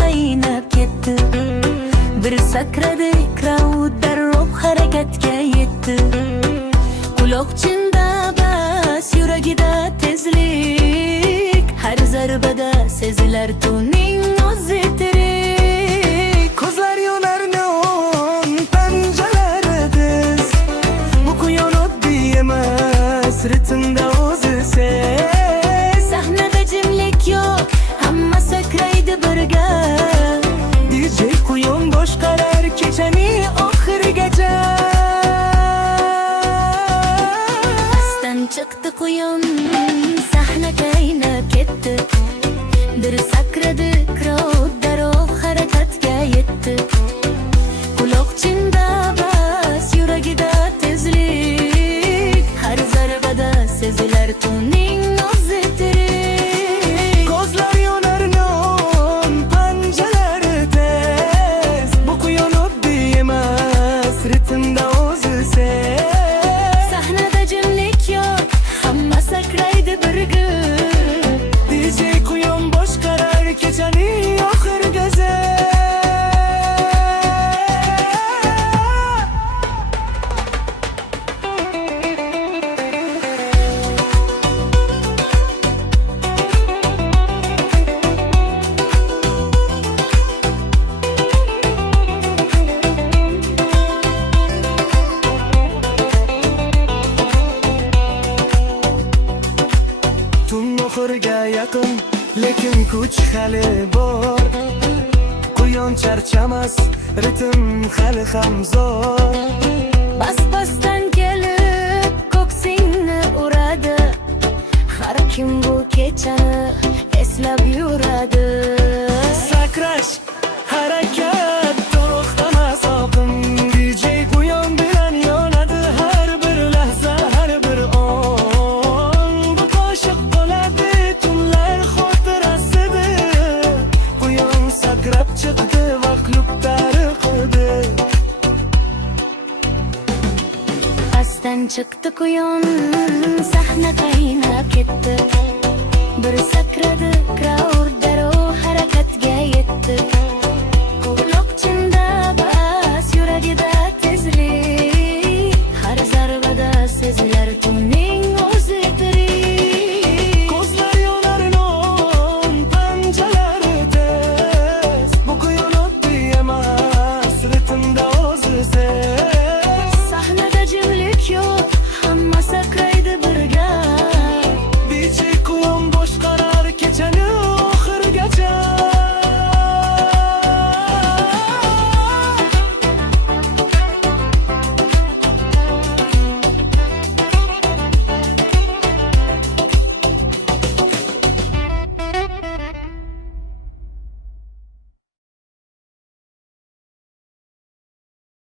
qaynab ketdi. Bir sakradi crowd darrov harakatga yetdi. Quloqchinda bas, yuragida tezlik, har zarbada sezilar tuning nozi tirik. Ko'zlar yonar neon, panjalari diz, bu quyon oddiy emas, ritmda o'zi ses. Sahnada jimlik yo'q, hamma sakraydi birga. DJ quyon boshqalar kechaning oxirigacha. Astan chiqdi quyon, sahna qaynab ketdi. Bir sakradi crowd darrov harakatga yetdi. Quloqchinda bas, yuragida tezlik, har zarbada sezilar tuning nozi tirik. Ko'zlar yonar neon, panjalari tez, bu quyon oddiy emas, ritmda o'zi ses. Sahnada jimlik yo'q, hamma sakraydi birga. DJ quyon boshqarar kechaning oxirigacha. Tun oxiriga yaqin, lekin kuch hali bor. Quyon charchamas, ritm hali ham zo'r. Bas-basdan kelib ko'ksingni uradi, har kim bu kechani eslab yuradi. Sakrash, harakat, to'xtamas oqim, DJ quyon bilan yonadi har bir lahza, har bir on. Bu qo'shiq bo'ladi tunlar xotirasidir. Quyon sakrab chiqdi va klub tarixida. Astan chiqdi quyon, sahna qaynab ketdi. Bir sakradi crowd darrov harakatga yetdi. Quloqchinda bas, yuragida tezlik, har zarbada sezilar tuning